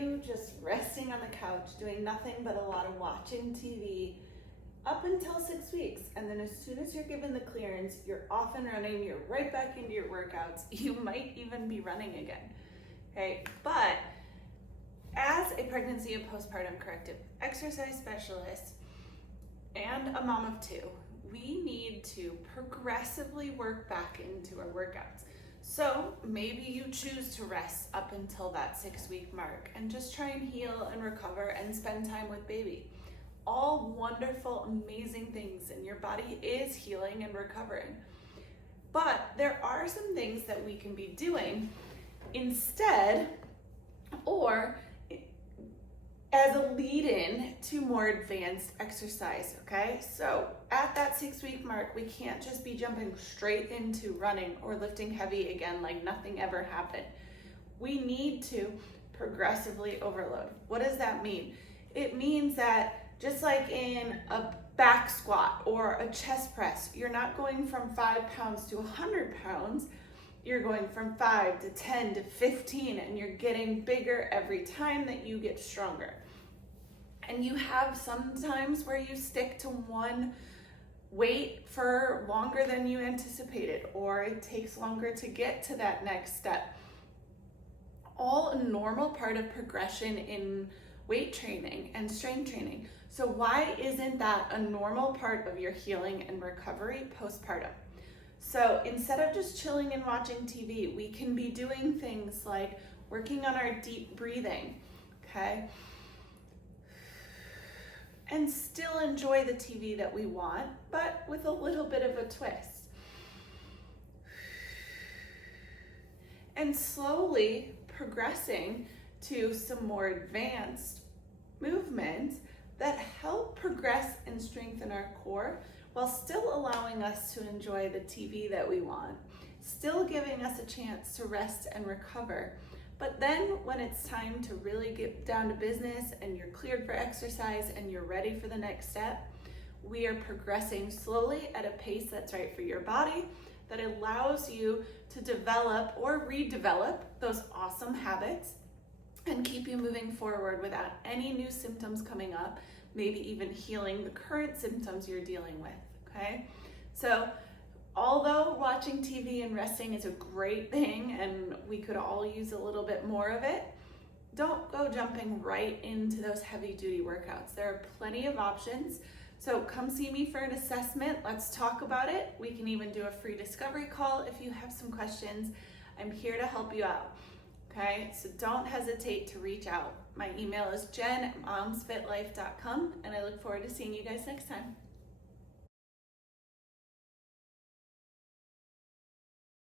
you just resting on the couch, doing nothing but a lot of watching TV up until 6 weeks. And then as soon as you're given the clearance, you're off and running, you're right back into your workouts. You might even be running again, okay? But as a pregnancy and postpartum corrective exercise specialist and a mom of two, we need to progressively work back into our workouts. So maybe you choose to rest up until that 6 week mark and just try and heal and recover and spend time with baby. All wonderful, amazing things, and your body is healing and recovering. But there are some things that we can be doing instead, or as a lead-in to more advanced exercise, okay? So at that 6 week mark, we can't just be jumping straight into running or lifting heavy again like nothing ever happened. We need to progressively overload. What does that mean? It means that just like in a back squat or a chest press, you're not going from 5 pounds to 100 pounds, you're going from 5 to 10 to 15, and you're getting bigger every time that you get stronger. And you have some times where you stick to one weight for longer than you anticipated, or it takes longer to get to that next step. All a normal part of progression in weight training and strength training. So why isn't that a normal part of your healing and recovery postpartum? So instead of just chilling and watching TV, we can be doing things like working on our deep breathing, okay? And still enjoy the TV that we want, but with a little bit of a twist. And slowly progressing to some more advanced movements that help progress and strengthen our core while still allowing us to enjoy the TV that we want, still giving us a chance to rest and recover. But then when it's time to really get down to business and you're cleared for exercise and you're ready for the next step, we are progressing slowly at a pace that's right for your body, that allows you to develop or redevelop those awesome habits and keep you moving forward without any new symptoms coming up, maybe even healing the current symptoms you're dealing with, okay? So although watching TV and resting is a great thing and we could all use a little bit more of it, don't go jumping right into those heavy duty workouts. There are plenty of options. So come see me for an assessment. Let's talk about it. We can even do a free discovery call if you have some questions. I'm here to help you out. Okay, so don't hesitate to reach out. My email is jen@momsfitlife.com, and I look forward to seeing you guys next time.